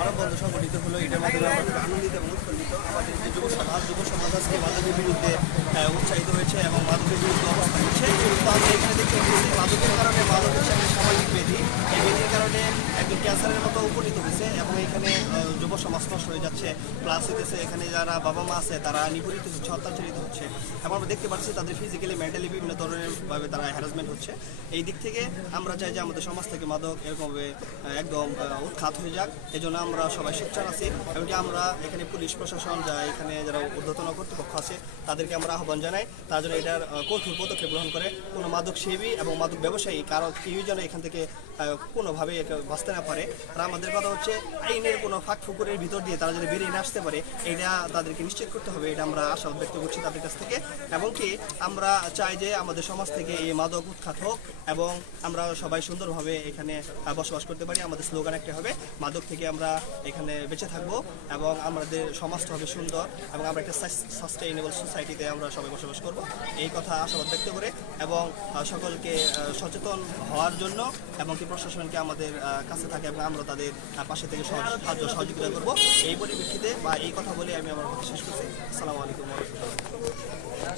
মানববন্ধন সংগঠিত হলো। এটার মাধ্যমে আমরা খুব আনন্দিত এবং উৎফুল্লিত। আমাদের যে যুব সমাজ আজকে মাদকের বিরুদ্ধে উৎসাহিত হয়েছে এবং মাদকের বিরুদ্ধে অবস্থান নিচ্ছে। তো আমরা এখানে দেখতে পাচ্ছি মাদকের কারণে মাদক হচ্ছে একটা সামাজিক ব্যাধি। এই ব্যাধির কারণে একদম ক্যান্সারের মতো উপনীত হয়েছে এবং এখানে যুব সমাজ নষ্ট হয়ে যাচ্ছে। প্লাস হইতেছে এখানে যারা বাবা মা আছে তারা নিপীড়িত হচ্ছে, অত্যাচারিত হচ্ছে এবং আমরা দেখতে পাচ্ছি তাদের ফিজিক্যালি মেন্টালি বিভিন্ন ধরনের ভাবে তারা হ্যারাসমেন্ট হচ্ছে। এই দিক থেকে আমরা চাই যে আমাদের সমাজ থেকে মাদক এরকমভাবে একদম উৎখাত হয়ে যাক। এই জন্য আমরা সবাই সোচ্চার আছি। এমনকি আমরা এখানে পুলিশ প্রশাসন যা এখানে যারা ঊর্ধ্বতন কর্তৃপক্ষ আছে তাদেরকে আমরা আহ্বান জানাই তারা যেন এটার কঠোর পদক্ষেপ গ্রহণ করে। কোনো মাদক সেবী এবং মাদক ব্যবসায়ী কারো কেউ যেন এখান থেকে কোনোভাবে বাঁচতে না পারে। আর আমাদের কথা হচ্ছে আইনের কোনো ফাঁক ফুকুরের ভিতর দিয়ে তারা যদি বেরিয়ে না আসতে পারে এটা তাদেরকে নিশ্চিত করতে হবে। এটা আমরা আশা ব্যক্ত করছি তাদের কাছ থেকে। এবং কি আমরা চাই যে আমাদের সমাজ থেকে এই মাদক উৎখাত হোক এবং আমরা সবাই সুন্দরভাবে এখানে বসবাস করতে পারি। আমাদের স্লোগান একটা হবে, মাদক থেকে আমরা এখানে বেঁচে থাকবো এবং আমাদের সমাজটা হবে সুন্দর এবং আমরা একটা সাস্টেইনেবল সোসাইটিতে আমরা সবাই বসবাস করব। এই কথা আশাবাদ ব্যক্ত করে এবং সকলকে সচেতন হওয়ার জন্য এবং কি প্রশাসনকে আমাদের কাছে থাকে এবং আমরা তাদের পাশে থেকে সাহায্য সহযোগিতা করব। এই পরিপ্রেক্ষিতে বা এই কথা বলে আমি আমার কথা শেষ করছি। আসসালামু আলাইকুম ওয়া রাহমাতুল্লাহ।